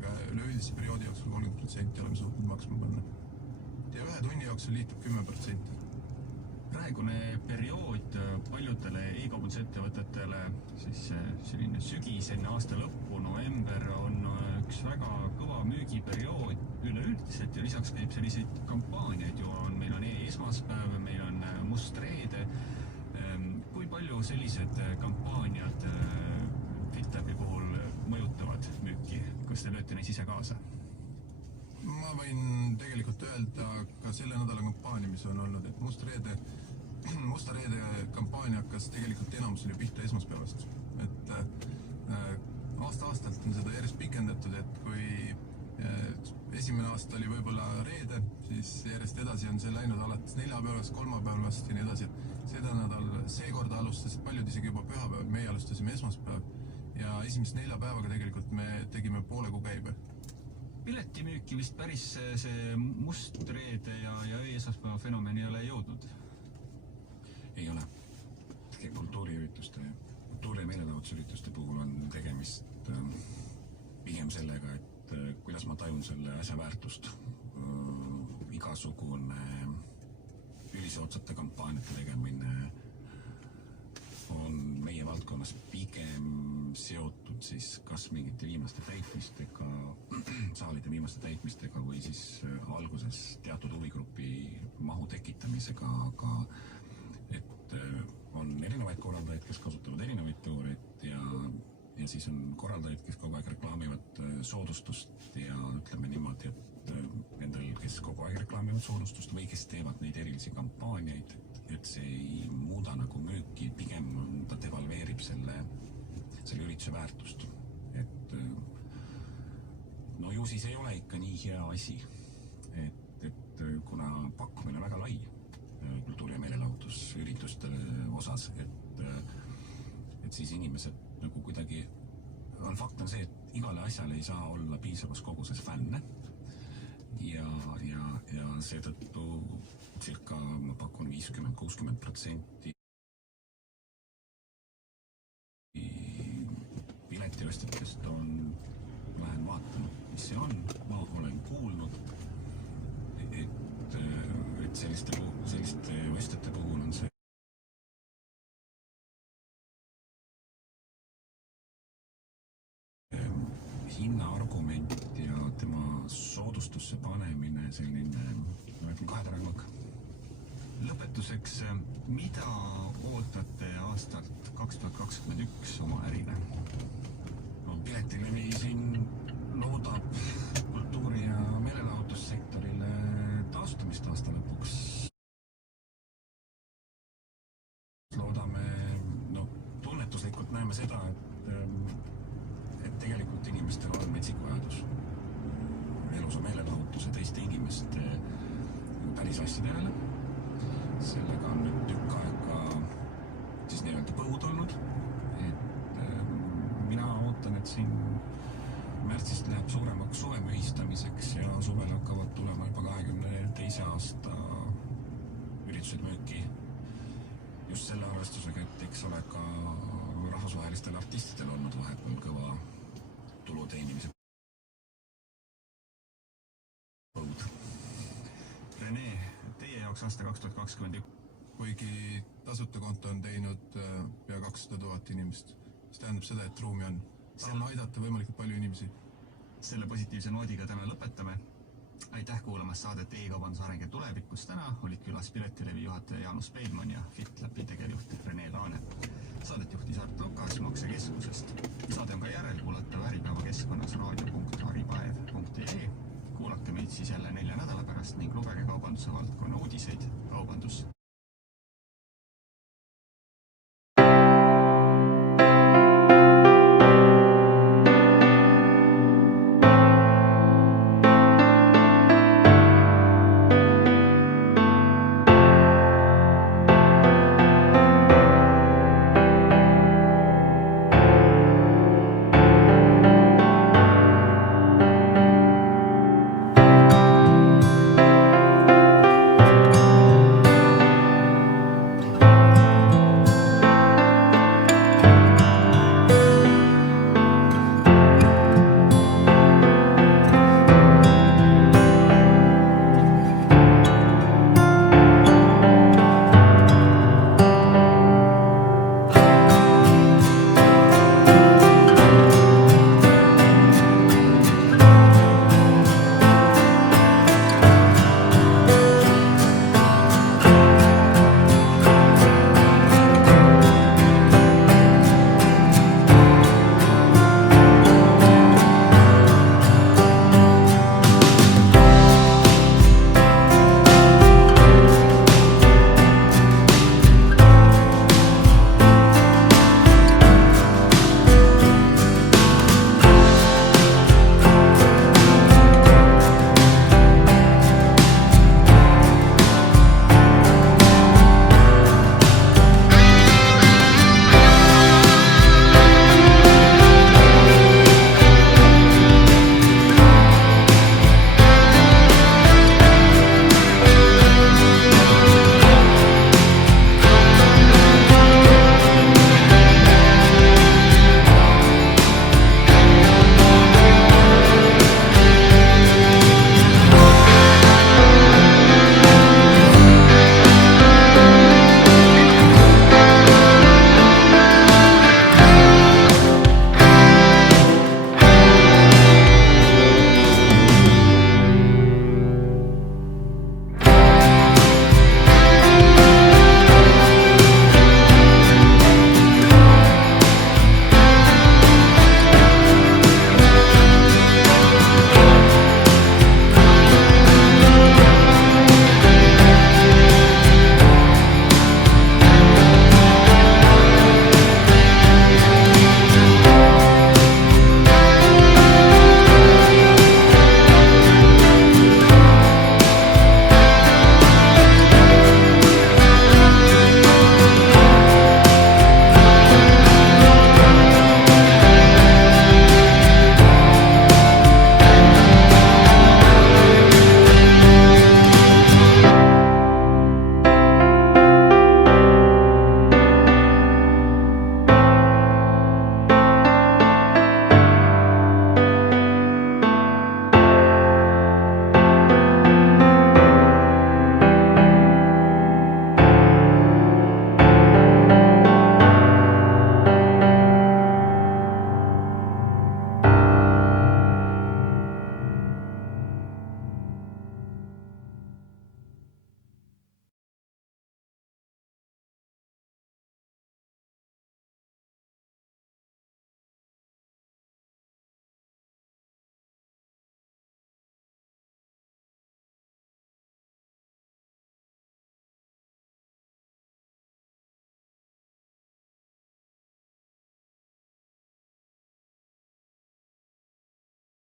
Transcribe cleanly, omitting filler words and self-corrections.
aga üleüldise perioodi jooksul 30% oleme suutnud maksma panna. Ja 1 tunni jooksul liitub 10%. Praegune periood paljudele e-kaubandusettevõtetele, siis selline sügis enne aasta lõppu, november on üks väga kõva müügiperiood üleüldiselt ja lisaks käib selliseid kampaaniaid ju on. Meil on esmaspäev, meil on must reede. Kui palju sellised kampaaniad FitLabi puhul mõjutavad müüki? Kas te lööte neis ise kaasa? Ma võin tegelikult öelda ka selle nädala kampaania, mis on olnud, et Musta reede kampaania hakkas tegelikult enamusel ju pihta esmaspäevast. Et aasta-aastalt on seda järjest pikendatud, et kui esimene aasta oli võib-olla reede, siis järjest edasi on see läinud alates neljapäevast, kolmapäevast ja nii edasi. Seda nädal seekorda alustasid paljud isegi juba pühapäeval, meie alustasime esmaspäev ja esimest 4 päevaga tegelikult me tegime poole kuu käibe. Piletimüüki vist päris see must reede ja esmaspäeva fenomen ei ole jõudnud? Ei ole. Kultuuri- ja meelelahutusürituste puhul on tegemist pigem sellega, et kuidas ma tajun selle asja väärtust. Igasugune ülisootsate kampaaniate tegemine on meie valdkonnas pigem seotud siis kas mingite viimaste täitmistega, saalide viimaste täitmistega või siis alguses teatud huvigrupi mahu tekitamisega, aga et on erinevaid korraldajaid, kes kasutavad erinevaid teooriaid ja siis on korraldajaid, kes kogu aeg reklaamivad soodustust ja ütleme niimoodi, et nendel, kes kogu aeg reklaamivad soodustust või kes teevad neid erilisi kampaaniaid, et see ei muuda nagu müüki, pigem ta devalveerib selle ürituse väärtust. Et no ju siis ei ole ikka nii hea asi, et kuna pakkumine väga lai kultuuri- ja meelelahutusürituste osas, et siis inimesed nagu kuidagi fakt on see, et igale asjale ei saa olla piisavas koguses fänne ja seetõttu circa, ma pakun 50-60% piletiostjatest lähen vaatanud, mis see on, ma olen kuulnud, et selliste ostjate puhul on see hinnaargument ja tema soodustusse panemine selline, ma ütlen, kahetärangmõk. Lõpetuseks, mida ootate aastalt 2021 oma ärine? No, Piletilevi siin loodab kultuuri- ja meelelahutussektorile taastumist aasta lõpuks. Loodame, tunnetuslikult näeme seda, et tegelikult inimestel on metsik vajadus elusa meelelahutuse teiste inimeste päris asjade järele. Sellega on nüüd tükk aega siis nii-öelda põud olnud, et mina ootan, et siin märtsist läheb suuremaks suvemühistamiseks ja suvel hakkavad tulema juba 22. aasta üritused müüki just selle arvestusega, et eks ole ka rahvusvahelistel artistidel olnud vahepeal kõva tulu teenimise põud. Rene, teie jaoks aasta 2021? Kuigi tasuta konto on teinud pea 200 000 inimest, mis tähendab seda, et ruumi on. Saame aidata võimalikult palju inimesi. Selle positiivse noodiga täna lõpetame. Aitäh kuulamast saadet E-kaubanduse areng ja tulevikus. Täna olid külas Piletilevi juhataja Jaanus Peilmann ja FitLabi tegevjuht Rene Laane. Saadet juhtis Arto Okas Maksekeskusest. Saade on ka järelkuulatav Äripäeva keskkonnas raadio.haripaev.ee. Kuulake meid siis jälle 4 nädala pärast ning lugege kaubanduse valdkonna uudiseid. Kaubandus.